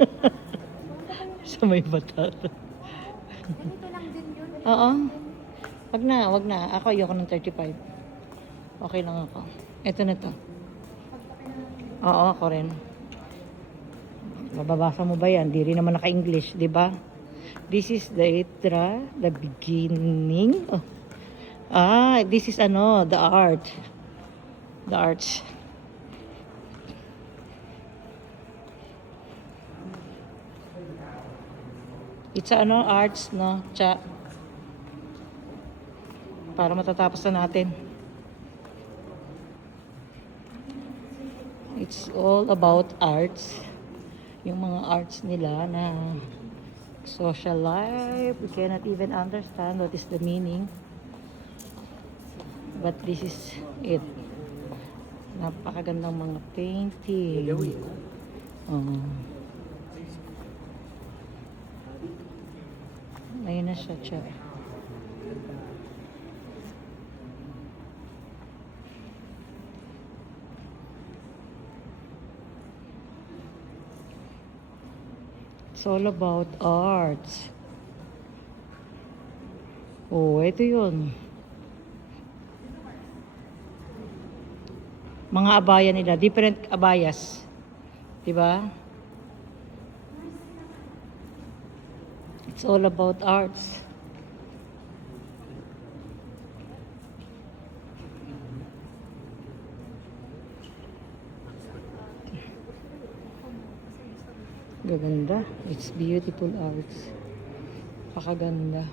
bata. Sa may bata. Ganito lang din yun. Oo. Wag na, wag na. Ako ayoko ng 35. Okay lang ako. Ito na to. Oo, ako rin. Mababasa mo ba yan? Di rin naman naka-English, di ba? This is the itra, the beginning. Oh. Ah, this is ano, the art. The arts. It's ano, arts, no? Cha. Para matatapos na natin. It's all about arts. Yung mga arts nila na social life. We cannot even understand what is the meaning. But this is it. Napakagandang mga painting. Ayun na siya, siya. It's all about arts. Oh, ito yun. Mga abaya nila, different abayas. Diba? It's all about arts. Gaganda. It's beautiful arts. Pakaganda.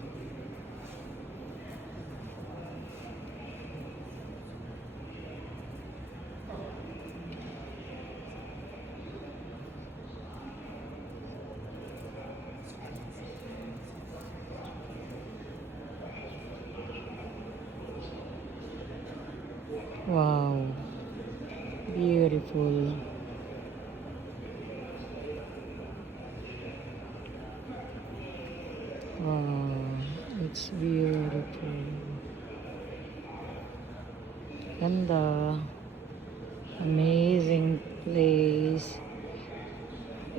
Wow. Beautiful. Wow. It's beautiful. Ganda. Amazing place.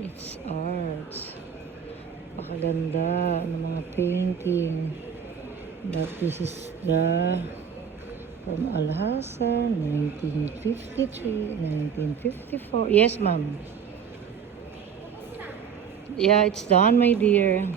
It's arts. Pakaganda ng mga painting. That this is the from Alhasa, 1953, 1954. Yes, ma'am. Yeah, it's done, my dear.